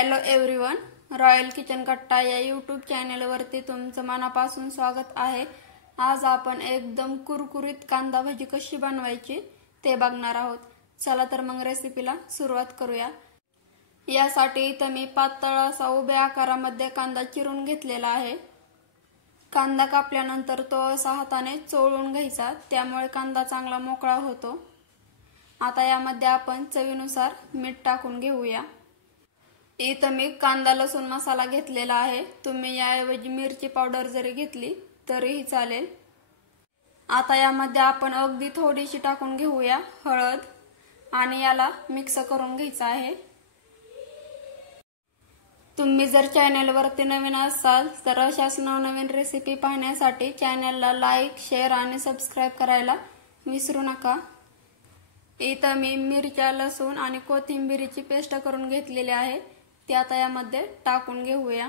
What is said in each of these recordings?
Hello everyone, royal kitchen कट्टा या YouTube चॅनलवरती तुमचं मनापासून स्वागत आहे। आज आपण एकदम कुरकुरीत कांदा भजी कशी बनवायची ते बघणार आहोत। चला तर मग रेसिपीला सुरुवात करूया। यासाठी इथं मी पातळ असा उभ्या आकारामध्ये कांदा चिरून घेतलेला आहे। कांदा कापल्यानंतर तो असा हाताने चोळून घ्यायचा, त्यामुळे कांदा चांगला मोकळा होतो। आता यामध्ये आपण चवीनुसार मीठ टाकून घेऊया। इथं मी कांदा लसूण मसाला घेतलेला आहे, तुम्ही याऐवजी मिरची पावडर जरी घेतली तरीही चालेल। आता यामध्ये आपण अगदी थोडीशी टाकून घेऊया हळद आणि याला मिक्स करून घ्यायचं आहे। तुम्ही जर चॅनलवरती नवीन असाल तर अशाच नवनवीन रेसिपी पाहण्यासाठी चॅनलला लाईक, शेअर आणि सबस्क्राइब करायला विसरू नका। इथं मी मिरच्या, लसूण आणि कोथिंबीरची पेस्ट करून घेतलेली आहे, ती आता यामध्ये टाकून घेऊया।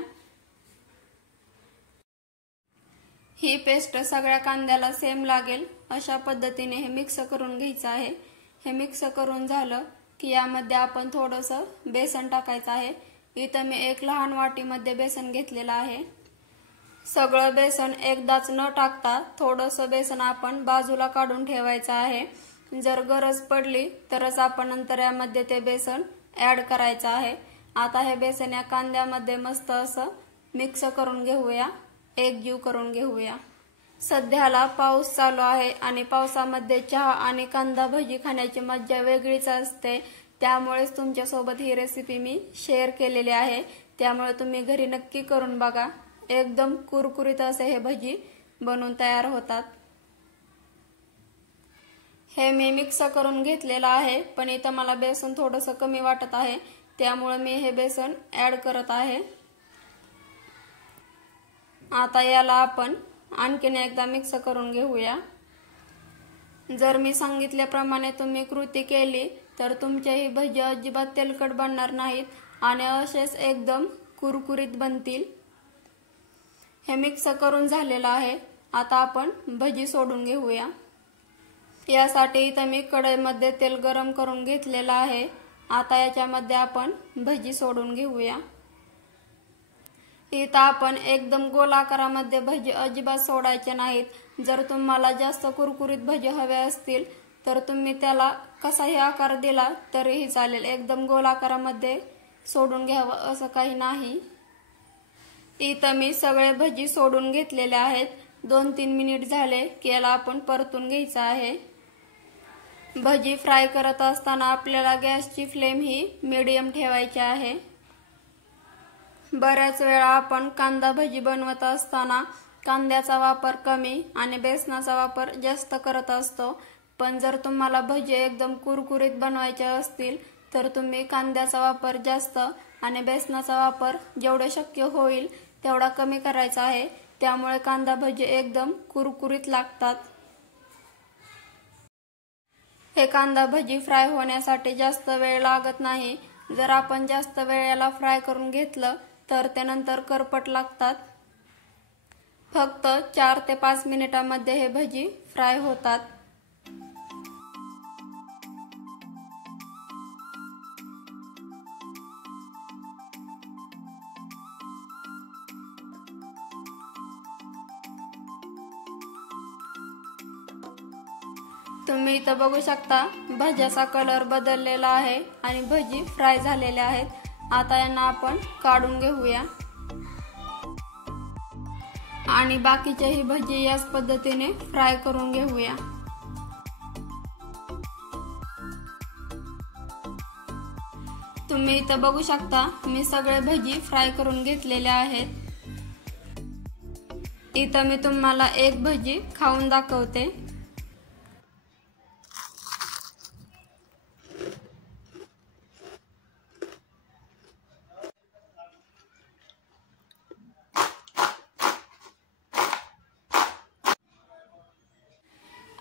ही पेस्ट सगळ्या कांद्याला सेम लागेल अशा पद्धतीने हे मिक्स करून घ्यायचं आहे। हे मिक्स करून झालं की यामध्ये आपण थोडंसं बेसन टाकायचं आहे। इथं मी एक लहान वाटीमध्ये बेसन घेतलेलं आहे। सगळं बेसन एकदाच न टाकता थोडंसं बेसन आपण बाजूला काढून ठेवायचं आहे। जर गरज पडली तरच आपण नंतर यामध्ये ते बेसन ऍड करायचं आहे। आता हे बेसन या कांद्यामध्ये मस्त असं मिक्स करून घेऊया, एकजीव करून घेऊया। सध्याला पाऊस चालू आहे आणि पावसामध्ये चहा आणि कांदा भजी खाण्याची मज्जा वेगळीच असते, त्यामुळेच तुमच्यासोबत ही रेसिपी मी शेअर केलेली आहे। त्यामुळे तुम्ही घरी नक्की करून बघा, एकदम कुरकुरीत असे हे भजी बनवून तयार होतात। हे मी मिक्स करून घेतलेलं आहे, पण इथं मला बेसन थोडंसं कमी वाटत आहे, त्यामुळे मी हे बेसन ऍड करत आहे। आता याला आपण आणखीन एकदा मिक्स करून घेऊया। जर मी सांगितल्याप्रमाणे तुम्ही कृती केली तर तुमचेही भजी अजिबात तेलकट बनणार नाहीत आणि असेच एकदम कुरकुरीत बनतील। हे मिक्स करून झालेलं आहे, आता आपण भजी सोडून घेऊया। यासाठी इथं मी कढईमध्ये तेल गरम करून घेतलेलं आहे। आता याच्यामध्ये आपण भजी सोडून घेऊया। इथं आपण एकदम गोल आकारामध्ये भजी अजिबात सोडायचे नाहीत। जर तुम्हाला जास्त कुरकुरीत भजी हवे असतील तर तुम्ही त्याला कसाही आकार दिला तरीही चालेल, एकदम गोल आकारामध्ये सोडून घ्यावं असं काही नाही। इथं मी सगळे भजी सोडून घेतलेले आहेत। 2-3 मिनिट झाले की याला आपण परतून घ्यायचं आहे। भजी फ्राय करत असताना आपल्याला गॅसची फ्लेम ही मीडियम ठेवायची आहे। बऱ्याच वेळा आपण कांदा भजी बनवत असताना कांद्याचा वापर कमी आणि बेसनाचा वापर जास्त करत असतो, पण जर तुम्हाला भजी एकदम कुरकुरीत बनवायचे असतील तर तुम्ही कांद्याचा वापर जास्त आणि बेसनाचा वापर जेवढं शक्य होईल तेवढा कमी करायचा आहे, त्यामुळे कांदा भजी एकदम कुरकुरीत लागतात। हे कांदा भजी फ्राय होण्यासाठी जास्त वेळ लागत नाही। जर आपण जास्त वेळ याला फ्राय करून घेतलं तर ते नंतर करपट लागतात। फक्त 4 ते 5 मिनिटांमध्ये हे भजी फ्राय होतात। तुम्ही इथं बघू शकता भज्याचा कलर बदललेला आहे आणि भजी फ्राय झालेल्या आहेत। आता यांना आपण काढून घेऊया आणि बाकीचेही भजी याच पद्धतीने फ्राय करून घेऊया। तुम्ही इथं बघू शकता मी सगळे भजी फ्राय करून घेतलेले आहेत। इथं मी तुम्हाला एक भजी खाऊन दाखवते।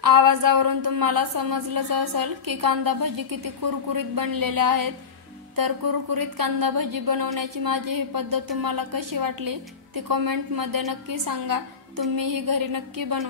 आवाजावरून तुम्हाला समजलंच असेल की कांदा भजी किती कुरकुरीत बनलेले आहेत। तर कुरकुरीत कांदा भजी बनवण्याची माझी ही पद्धत तुम्हाला कशी वाटली ती कमेंट मध्ये नक्की सांगा। तुम्ही ही घरी नक्की बनवा।